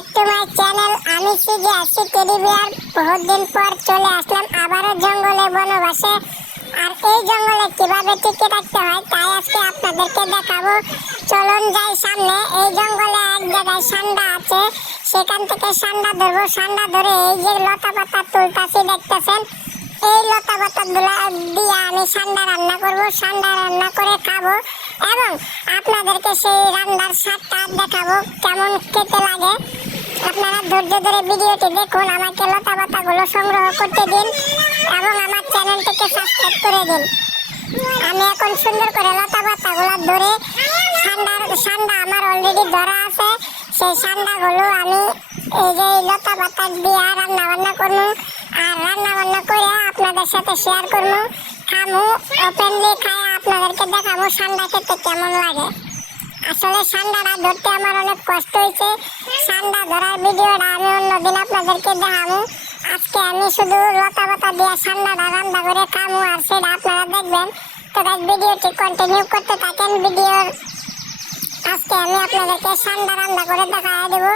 Back to my channel. আমি সিজে আছি টেডি বিয়ার। বহুত দিন পর চলে আসলাম আবারও জঙ্গলে বনবাসে। আর এই জঙ্গলে কিভাবে টিকে থাকতে হয় তাই আজকে আপনাদেরকে দেখাবো। চলুন যাই সামনে। এই জঙ্গলে এক জায়গায় সান্ডা আছে, সেখান থেকে সান্ডা ধরবো। সান্ডা ধরে এই যে লতা পাতা তুলতাছি দেখতেছেন, এই লতা পাতা গুলা দিয়ে আমি সান্ডা রান্না করব। সান্ডা রান্না করে খাবো এবং আপনাদেরকে সেই রান্নার স্বাদটা দেখাবো কেমন খেতে লাগে। আপনারা ধৈর্য ধরে ভিডিওটি দেখুন, আমাকে লতা পাতাগুলো সংগ্রহ করতে দিন এবং আমার চ্যানেলটিকে সাবস্ক্রাইব করে দিন। আমি এখন সুন্দর করে লতা পাতাগুলো ধরে সান্ডা আমার অলরেডি ধরা আছে, সেই সান্ডাগুলো আমি এই যে লতা পাতা দিয়ে রান্না বান্না করবো। আর রান্না বান্না করে আপনাদের সাথে শেয়ার করবো, খামু ওপেনলি খাই আপনাদেরকে দেখাবো সান্ডা খেতে কেমন লাগে। আসলে সান্ডাটা ধরতে আমার অনেক কষ্ট হয়েছে। সান্ডা ধরার ভিডিওটা আমি অন্যদিন আপনাদেরকে দেখাবো। আজকে আমি শুধু লতা পাতা দিয়ে সান্ডাটা রান্না করে খামু আর সেটা আপনারা দেখবেন। তো গাইস, ভিডিওটি কন্টিনিউ করতে থাকেন। ভিডিওর আজকে আমি আপনাদেরকে সান্ডা রান্না করে দেখাই দেবো।